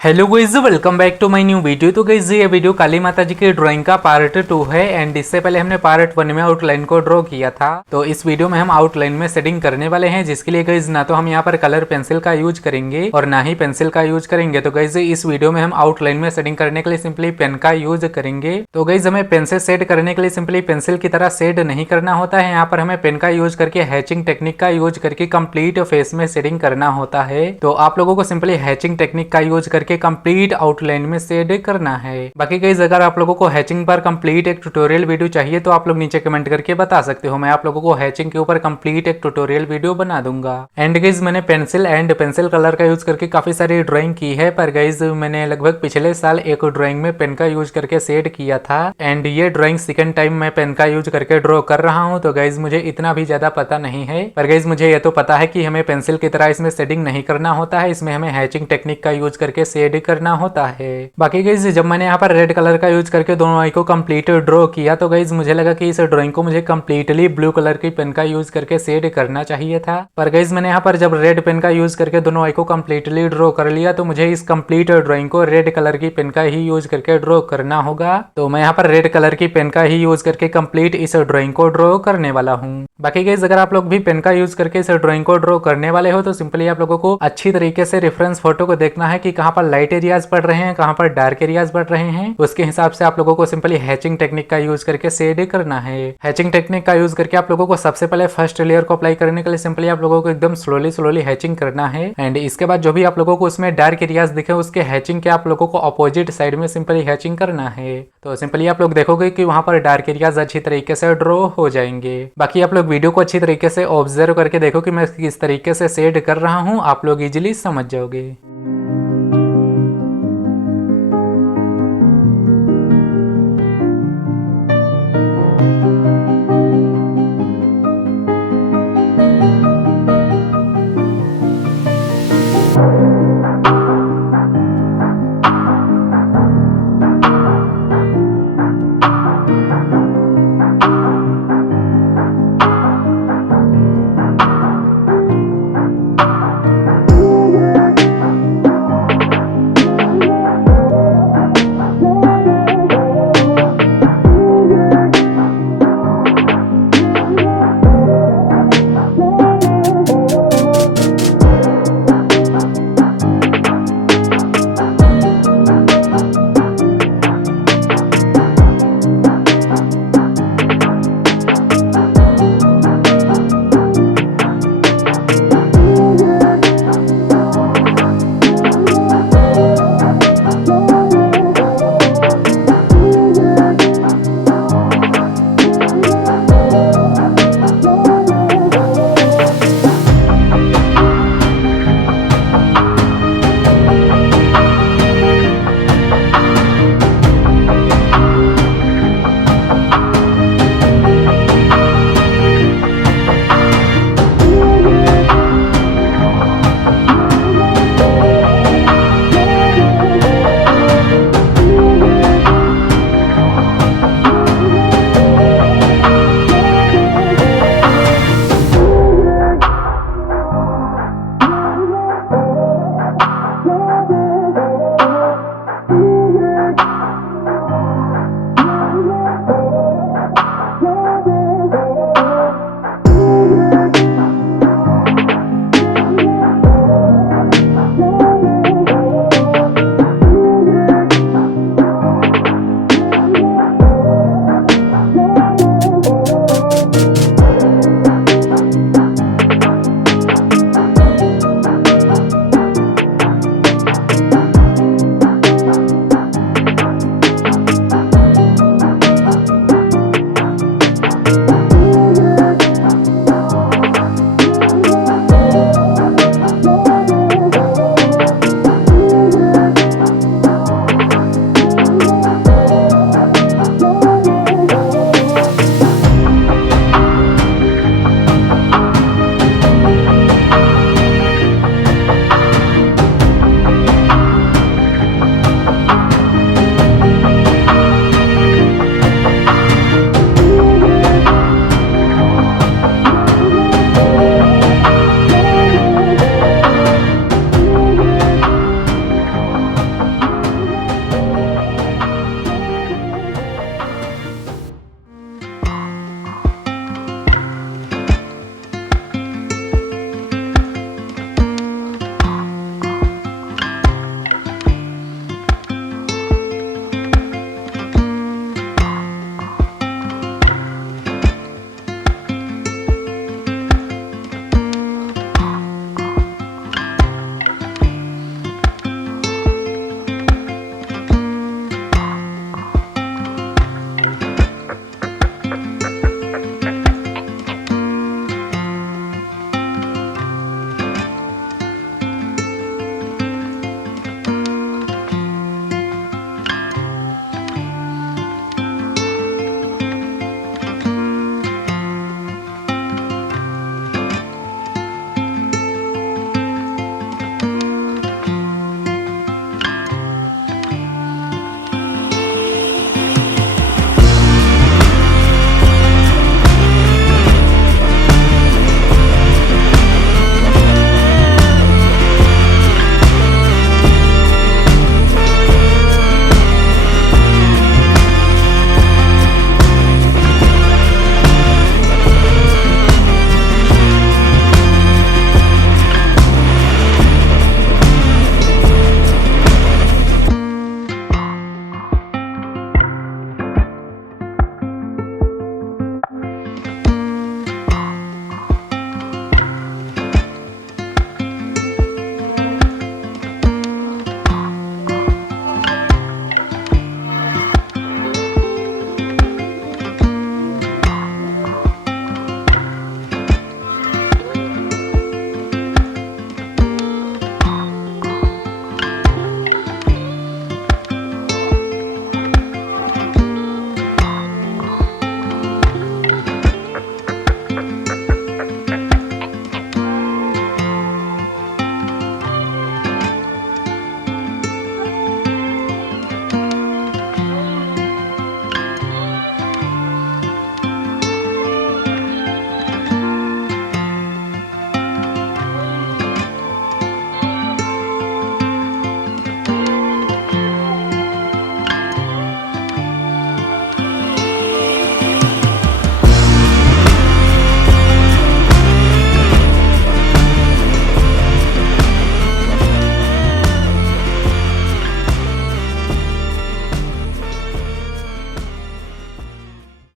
Hello guys, welcome back to my new video. तो guys ये video Kali Mata ji की drawing का पार्ट 2 है एंड इससे पहले हमने पार्ट 1 में आउटलाइन को ड्रॉ किया था। तो इस वीडियो में हम आउटलाइन में शेडिंग करने वाले हैं, जिसके लिए गाइस ना तो हम यहाँ पर कलर पेंसिल का यूज करेंगे और ना ही पेंसिल का यूज करेंगे। तो गाइस इस वीडियो में हम आउटलाइन में शेडिंग करने के लिए सिंपली पेन का यूज करेंगे। तो गाइस हमें पेन से शेड करने के लिए सिंपली पेंसिल की तरह शेड नहीं करना होता है, यहाँ पर हमें पेन का यूज करके हैचिंग टेक्निक का यूज करके कंप्लीट फेस में शेडिंग करना होता है। तो आप लोगों को सिंपली हैचिंग टेक्निक का यूज करके कंप्लीट आउटलाइन में शेड करना है। बाकी गाइस अगर आप लोगों को हैचिंग पर कंप्लीट एक ट्यूटोरियल वीडियो चाहिए तो आप लोग नीचे कमेंट करके बता सकते हो, मैं आप लोगों को हैचिंग के ऊपर कंप्लीट एक ट्यूटोरियल वीडियो बना दूंगा। एंड गाइस मैंने पेंसिल एंड पेंसिल कलर का यूज करके काफी सारी ड्राइंग की है, पर गाइस मैंने लगभग पिछले साल एक ड्राइंग में पेन का यूज करके शेड किया था एंड ये ड्राइंग सेकंड टाइम मैं पेन का यूज करके ड्रॉ कर रहा हूँ। तो गाइस मुझे इतना भी ज्यादा पता नहीं है, पर गाइस मुझे ये तो पता है कि हमें पेंसिल की तरह इसमें शेडिंग नहीं करना होता है, इसमें हमें हैचिंग टेक्निक का यूज करके शेड करना होता है। बाकी गाइस जब मैंने यहाँ पर रेड कलर का यूज करके दोनों आई को कंप्लीट ड्रॉ किया तो गाइस मुझे लगा कि इस ड्राइंग को मुझे कंप्लीटली ब्लू कलर की पेन का यूज करके शेड करना चाहिए था, पर गाइस मैंने यहाँ पर जब रेड पेन का यूज करके दोनों आई को कंप्लीटली ड्रॉ कर लिया तो मुझे इस कंप्लीट ड्राइंग को रेड कलर की पेन का ही यूज करके ड्रॉ करना होगा। तो मैं यहाँ पर रेड कलर की पेन का ही यूज करके कंप्लीट इस ड्राइंग को ड्रॉ करने वाला हूँ। बाकी गाइस अगर आप लोग भी पेन का यूज करके इस ड्राइंग को ड्रॉ करने वाले हो तो सिंपली आप लोगों को अच्छी तरीके से रेफरेंस फोटो को देखना है कि कहाँ पर लाइट एरियाज पड़ रहे हैं, कहाँ पर डार्क एरियाज पड़ रहे हैं। उसके हिसाब से आप लोगों को सिंपली हैचिंग टेक्निक का यूज करके शेड करना है। हैचिंग टेक्निक का यूज करके आप लोगों को सबसे पहले फर्स्ट लेयर को अप्लाई करने के लिए सिंपली आप लोगों को एकदम स्लोली हैचिंग करना है एंड इसके बाद जो भी आप लोगों को उसमें डार्क एरियाज दिखे उसके हैचिंग के आप लोगों को अपोजिट साइड में सिंपली हैचिंग करना है। तो सिंपली आप लोग देखोगे कि वहां पर डार्क एरियाज अच्छी तरीके से ड्रॉ हो जाएंगे। बाकी आप लोग वीडियो को अच्छी तरीके से ऑब्जर्व करके देखो कि मैं किस तरीके से शेड कर रहा हूँ, आप लोग इजिली समझ जाओगे।